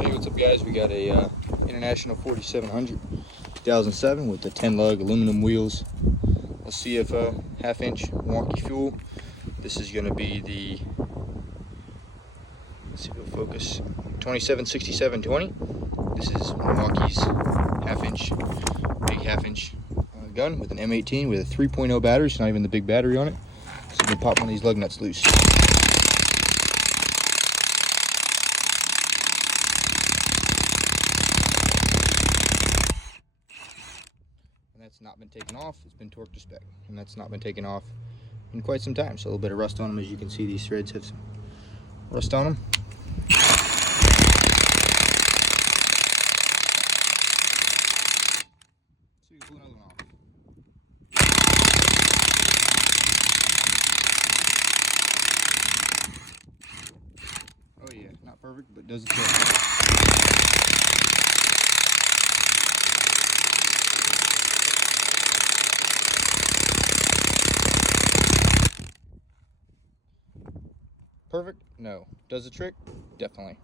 Hey, what's up guys? We got a International 4700 2007 with the 10 lug aluminum wheels, a CFO half-inch Milwaukee fuel. This is going to be the, let's see if it'll focus, 276720. This is Milwaukee's big half-inch gun with an M18 with a 3.0 battery. It's not even the big battery on it. So you can pop one of these lug nuts loose. That's not been taken off. It's been torqued to spec, and that's not been taken off in quite some time. So a little bit of rust on them. As you can see, these threads have some rust on them. So you can pull another one off. Oh yeah, not perfect, but does the trick. Perfect? No. Does the trick? Definitely.